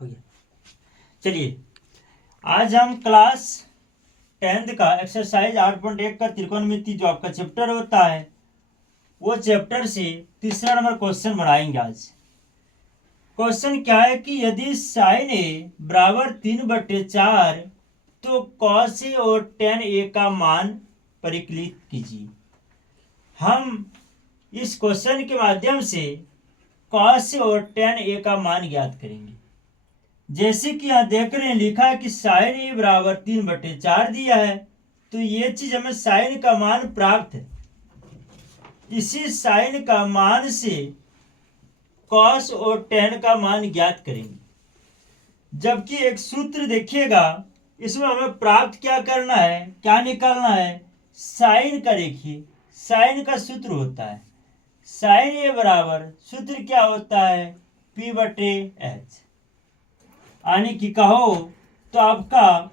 हो गया। चलिए आज हम क्लास 10th का एक्सरसाइज 8.1 का त्रिकोणमिति जो आपका चैप्टर होता है वो चैप्टर से तीसरा नंबर क्वेश्चन बनाएंगे। आज क्वेश्चन क्या है कि यदि साइन ए बराबर 3/4 तो कॉस ए और tan ए का मान परिकलित कीजिए। हम इस क्वेश्चन के माध्यम से कॉस ए और tan ए का मान ज्ञात करेंगे। जैसे कि यहाँ देख रहे हैं लिखा है कि साइन ए बराबर 3/4 दिया है, तो ये चीज हमें साइन का मान प्राप्त है। इसी साइन का मान से कॉस और tan का मान ज्ञात करेंगे। जबकि एक सूत्र देखिएगा, इसमें हमें प्राप्त क्या करना है, क्या निकालना है, साइन का। देखिए साइन का सूत्र होता है साइन ए बराबर, सूत्र क्या होता है, P/H। यानी कि कहो तो आपका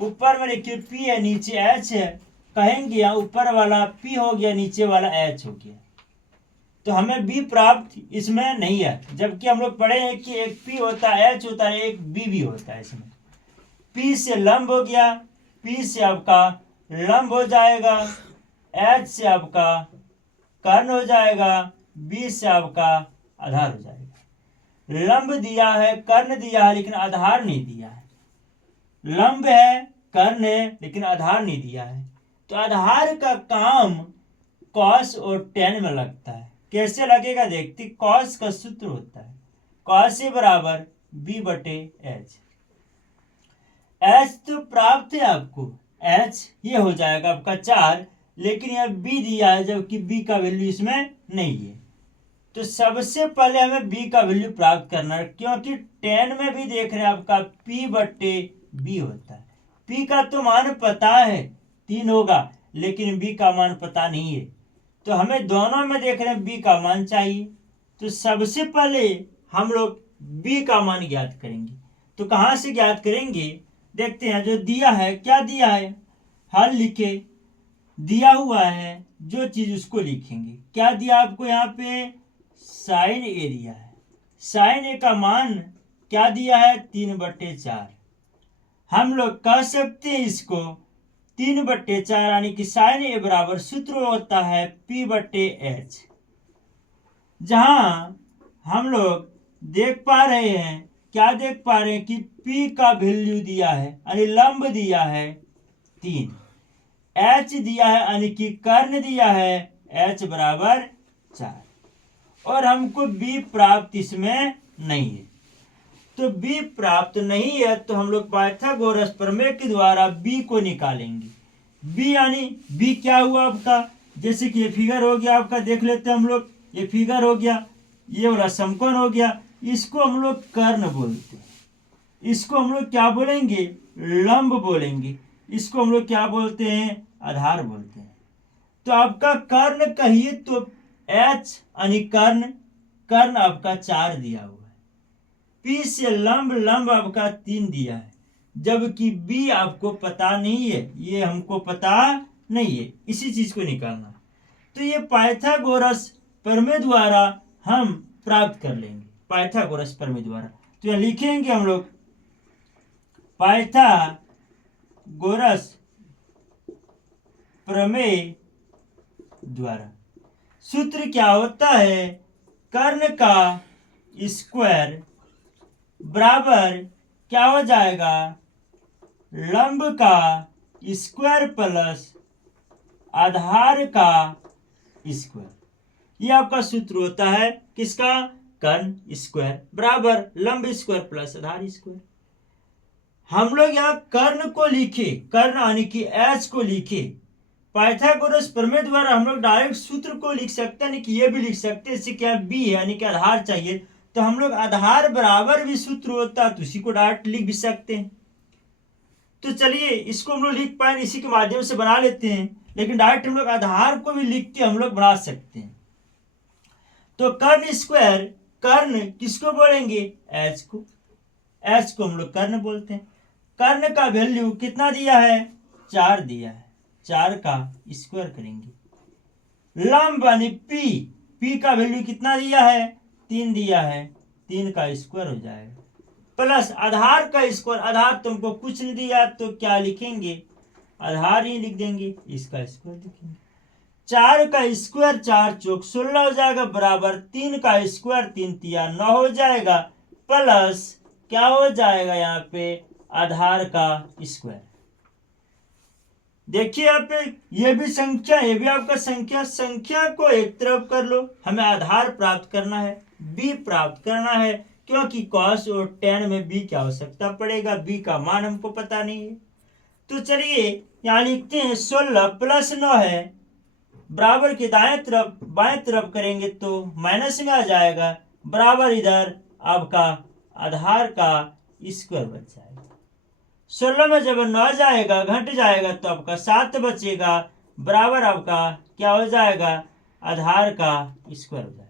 ऊपर में देखिए P है, नीचे H है, कहेंगे यहाँ ऊपर वाला P हो गया, नीचे वाला H हो गया। तो हमें B प्राप्त इसमें नहीं है, जबकि हम लोग पढ़े हैं कि एक P होता है, H होता है, एक B भी होता है। इसमें P से लंब हो गया, P से आपका लंब हो जाएगा, H से आपका कर्ण हो जाएगा, B से आपका आधार हो जाएगा। लंब दिया है, कर्ण दिया है, लेकिन आधार नहीं दिया है। लंब है, कर्ण है, लेकिन आधार नहीं दिया है। तो आधार का काम कॉस और tan में लगता है। कैसे लगेगा देखते, कॉस का सूत्र होता है कॉस ए बराबर B/H। H तो प्राप्त है आपको, H ये हो जाएगा आपका 4, लेकिन यह B दिया है, जबकि B का वैल्यू इसमें नहीं है। तो सबसे पहले हमें B का वैल्यू प्राप्त करना है, क्योंकि tan में भी देख रहे हैं आपका P/B होता है। P का तो मान पता है 3 होगा, लेकिन B का मान पता नहीं है। तो हमें दोनों में देख रहे हैं B का मान चाहिए। तो सबसे पहले हम लोग B का मान ज्ञात करेंगे। तो कहाँ से ज्ञात करेंगे, देखते हैं। जो दिया है, क्या दिया है, हल लिखे, दिया हुआ है जो चीज उसको लिखेंगे। क्या दिया आपको, यहाँ पे साइन ए दिया है। साइन ए का मान क्या दिया है, 3/4। हम लोग कह सकते हैं इसको 3/4, यानी कि साइन ए बराबर सूत्र होता है P/H। जहां हम लोग देख पा रहे हैं, क्या देख पा रहे हैं कि P का वैल्यू दिया है, यानी लंब दिया है 3, H दिया है, यानी कि कर्ण दिया है H बराबर 4, और हमको B प्राप्त इसमें नहीं है। तो B प्राप्त नहीं है, तो हम लोग पाइथागोरस प्रमेय के द्वारा B को निकालेंगे। B यानी B क्या हुआ आपका, जैसे कि ये फिगर हो गया आपका, देख लेते हैं हम लोग। ये फिगर हो गया, ये वाला समकोण हो गया, इसको हम लोग कर्ण बोलते हैं। इसको हम लोग क्या बोलेंगे, लंब बोलेंगे। इसको हम लोग क्या बोलते हैं, आधार बोलते हैं। तो आपका कर्ण कहिए तो H यानी कर्ण, कर्ण आपका 4 दिया हुआ है। P से लंब, लंब आपका 3 दिया है, जबकि B आपको पता नहीं है, ये हमको पता नहीं है। इसी चीज को निकालना, तो ये पाइथागोरस प्रमेय द्वारा हम प्राप्त कर लेंगे, पाइथागोरस प्रमेय द्वारा। तो यहाँ लिखेंगे हम लोग पाइथागोरस प्रमेय द्वारा। सूत्र क्या होता है, कर्ण का स्क्वायर बराबर क्या हो जाएगा, लंब का स्क्वायर प्लस आधार का स्क्वायर। ये आपका सूत्र होता है किसका, कर्ण स्क्वायर बराबर लंब स्क्वायर प्लस आधार स्क्वायर। हम लोग यहाँ कर्ण को लिखे, कर्ण यानी कि H को लिखे। पाइथागोरस प्रमेय द्वारा हम लोग डायरेक्ट सूत्र को लिख सकते हैं, कि ये भी लिख सकते हैं। इससे क्या B है, यानी कि आधार चाहिए, तो हम लोग आधार बराबर भी सूत्र होता है, तो इसी को डायरेक्ट लिख भी सकते हैं। तो चलिए इसको हम लोग लिख पाए, इसी के माध्यम से बना लेते हैं। लेकिन डायरेक्ट हम लोग आधार को भी लिख के हम लोग बना सकते हैं। तो कर्ण स्क्वायर, कर्ण किसको बोलेंगे, H को। H को हम लोग कर्ण बोलते हैं। कर्ण का वैल्यू कितना दिया है, 4 दिया है, 4 का स्क्वायर करेंगे। लंब यानी P का वैल्यू कितना दिया है, 3 दिया है, 3 का स्क्वायर हो जाएगा। प्लस आधार का स्क्वायर, आधार तुमको कुछ नहीं दिया तो क्या लिखेंगे, आधार ही लिख देंगे, इसका स्क्वायर लिखेंगे। 4 का स्क्वायर 4 चौक 16 हो जाएगा, बराबर 3 का स्क्वायर 3 तिया 9 हो जाएगा, प्लस क्या हो जाएगा यहाँ पे आधार का स्क्वायर। देखिए यहाँ पे ये भी संख्या, ये भी आपका संख्या, संख्या को एक तरफ कर लो, हमें आधार प्राप्त करना है, b प्राप्त करना है, क्योंकि cos और tan में b की आवश्यकता पड़ेगा, b का मान हमको पता नहीं है। तो चलिए यहाँ लिखते हैं 16 प्लस 9 है, बराबर के दाएं तरफ बाएं तरफ करेंगे तो माइनस में आ जाएगा, बराबर इधर आपका आधार का स्क्वायर बच जाएगा। 16 में जब 9 जाएगा घट जाएगा तो आपका 7 बचेगा, बराबर आपका क्या हो जाएगा, आधार का स्क्वायर हो जाएगा।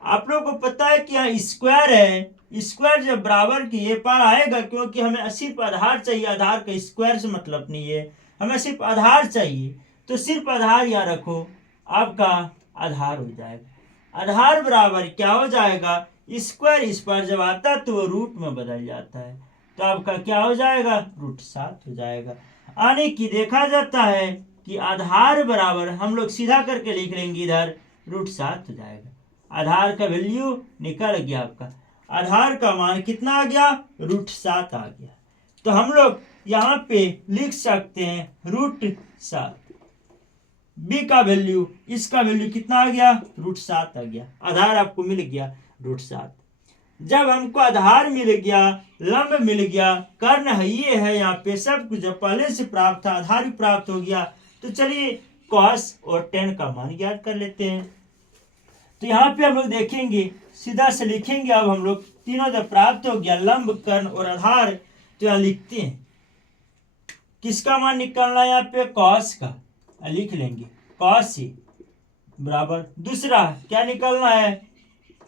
आप लोगों को पता है कि यहाँ स्क्वायर है, स्क्वायर जब बराबर की ये पार आएगा, क्योंकि हमें सिर्फ आधार चाहिए, आधार का स्क्वायर से मतलब नहीं है, हमें सिर्फ आधार चाहिए, तो सिर्फ आधार यहाँ रखो, आपका आधार हो जाएगा। आधार बराबर क्या हो जाएगा, स्क्वायर इस पर जब आता तो वो रूट में बदल जाता है, तो आपका क्या हो जाएगा, √7 हो जाएगा। यानी कि देखा जाता है कि आधार बराबर हम लोग सीधा करके लिख लेंगे, इधर √7 हो जाएगा। आधार का वैल्यू निकल गया, आपका आधार का मान कितना आ गया, √7 आ गया। तो हम लोग यहाँ पे लिख सकते हैं √7, b का वैल्यू, इसका वैल्यू कितना आ गया, √7 आ गया। आधार आपको मिल गया √7। जब हमको आधार मिल गया, लंब मिल गया, कर्ण है ये है, यहाँ पे सब कुछ जब पहले से प्राप्त था, आधार भी प्राप्त हो गया, तो चलिए cos और tan का मान ज्ञात कर लेते हैं। तो यहाँ पे हम लोग देखेंगे, सीधा से लिखेंगे, अब हम लोग तीनों जब प्राप्त हो गया, लंब, कर्ण और आधार, तो यहाँ लिखते हैं किसका मान निकालना है, यहाँ पे cos का लिख लेंगे, cos बराबर, दूसरा क्या निकालना है,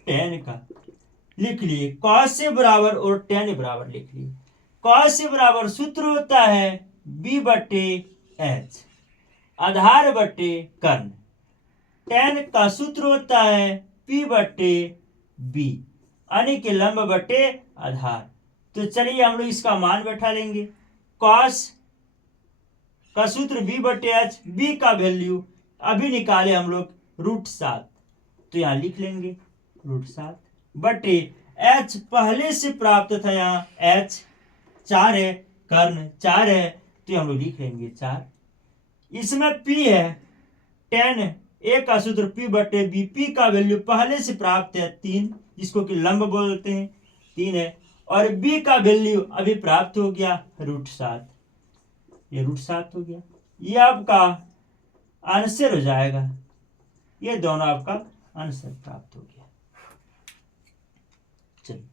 tan का लिख लिए, cos से बराबर और tan बराबर लिख लिए। cos से बराबर सूत्र होता है b/h, आधार बटे कर्ण। tan का सूत्र होता है p/b, यानी कि लंब बटे आधार। तो चलिए हम लोग इसका मान बैठा लेंगे, cos का सूत्र b/h, b का वैल्यू अभी निकाले हम लोग √7, तो यहाँ लिख लेंगे √7 बटे h, पहले से प्राप्त था, यहाँ h 4 है, कर्ण 4 है, तो हम लोग लिख लेंगे 4। इसमें p है, tan a का सूत्र p/b, p का वैल्यू पहले से प्राप्त है 3, जिसको कि लंब बोलते हैं, 3 है, और b का वैल्यू अभी प्राप्त हो गया √7, ये √7 हो गया। ये आपका आंसर हो जाएगा, ये दोनों आपका आंसर प्राप्त हो गया। चलिए।